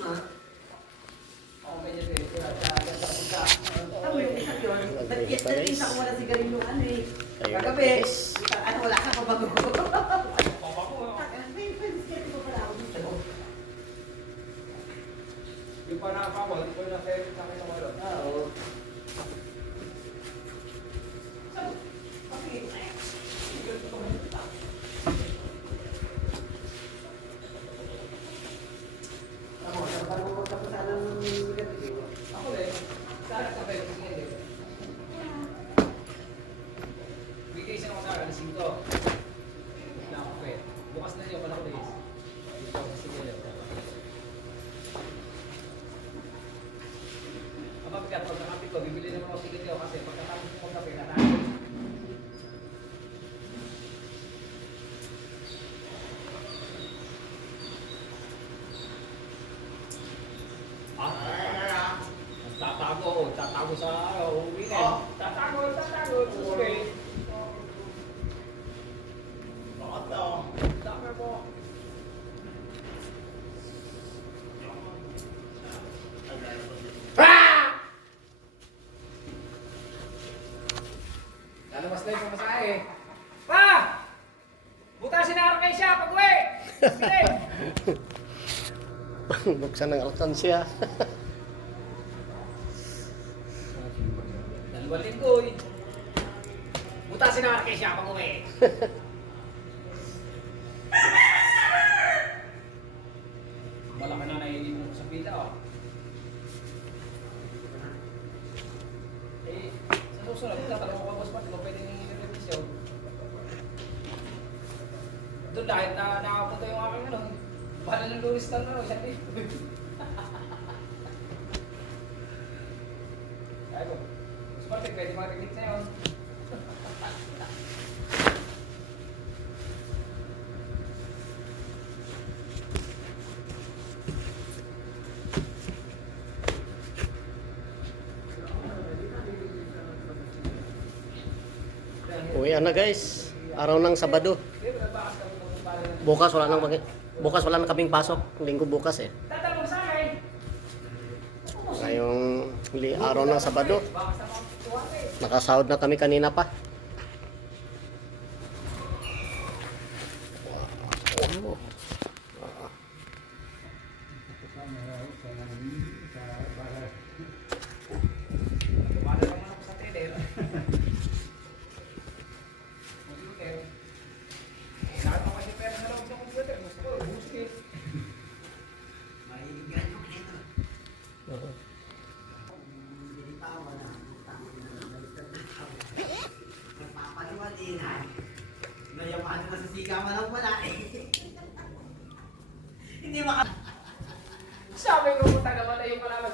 Ano yung isa yun? Nag-kiss na rin ako wala sigarilyo ano eh. Kagabi, ano wala ka pabago. Yung pa nakapawal, di ko na sa akin ng wala. Oo. Ako rin, sana sa pwede ko ngayon. Bigay siya ako sa akin, 5. Na ako pwede. Bukas na yun, pala ko days. Dito ako sige lang. Kapag pag nakapit ko, bibili naman ako sige niyo kasi pagkatapos ko kape, natalo. Tatago sa uwi na. Tatago. Susunod. Bakit daw? Dami po. Lalabas na yung pamasahe. Pa! Butasin na kayo siya pag-uwi! Bili! Buksan ng alkansya. 2 linggo eh. Butasin na kayo siya pag-uwi. Malaki na naiinip mo sa pila oh. Eh, sa susunod, tatanong ko boss Pat, kung pwede nang i-revision. Doon dahil nakapunta yung aking ano, bahala ng Luis na ano, siya dito. Ay ko, boss Pat, pwede mag-technique sa'yo. Uwian na guys. Araw ng Sabado. Bukas wala nang kaming pasok. Linggo bukas eh. Tatanong sa akin. Ngayong araw ng Sabado. Nakasahod na kami kanina pa. Tumala naman ako sa teler. Nakita ko kasi pera na lang sa computer. Gusto ko, buskin. Nayaman na sa sigaman ang wala eh. Hindi maka... Sabi ko, puta naman na yung malaman